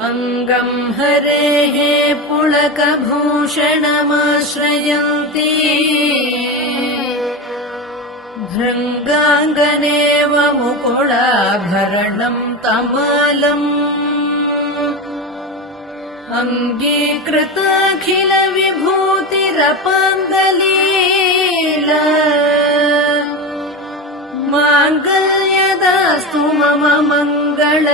अङ्गम् हरेः पुलकभूषणमाश्रयन्ती भृङ्गाङ्गनेव मुकुलाभरणम् तमालम् अङ्गीकृताखिलविभूतिरपाङ्गलीला माङ्गल्यदास्तु मम मङ्गलदेवतायाः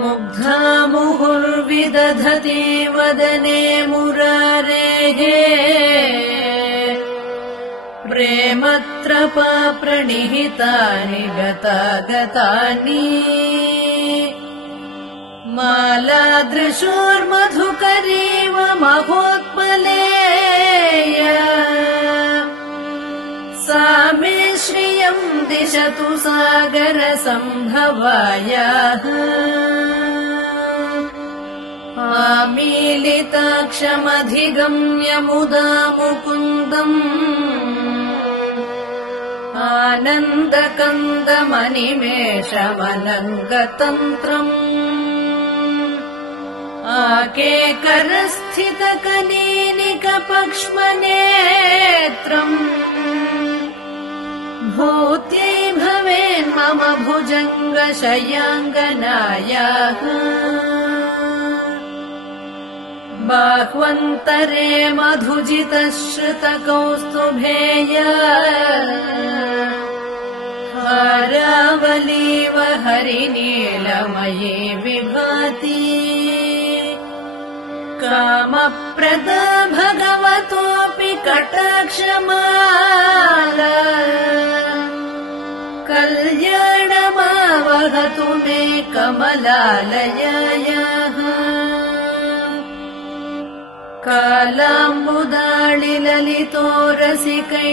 मुग्धा मुहुर्विदधति वदने मुरारेः प्रेमत्रपा प्रणिहितानि गतागतानि मालादृशोर्मधुकरीव महोत्पलेय सा मे श्रियम् दिशतु सागरसम्भवायाः आमीलिताक्षमधिगम्य मुदा मुकुन्दम् आनन्दकन्दमनिमेषमनङ्गतन्त्रम् आकेकरस्थितकनीनिकपक्ष्मनेत्रम् भूत्यै भवेन्मम भुजङ्गशयाङ्गनायाः बाह्वन्तरे मधुजितश्रुतकौस्तुभेय हारावलीव हरिनीलमये विभाति कामप्रदा भगवतोऽपि कटाक्षमाला कल्याणमावहतु मे कमलालयायाः कालाम्बुदाळिललितो रसिकैटभारेः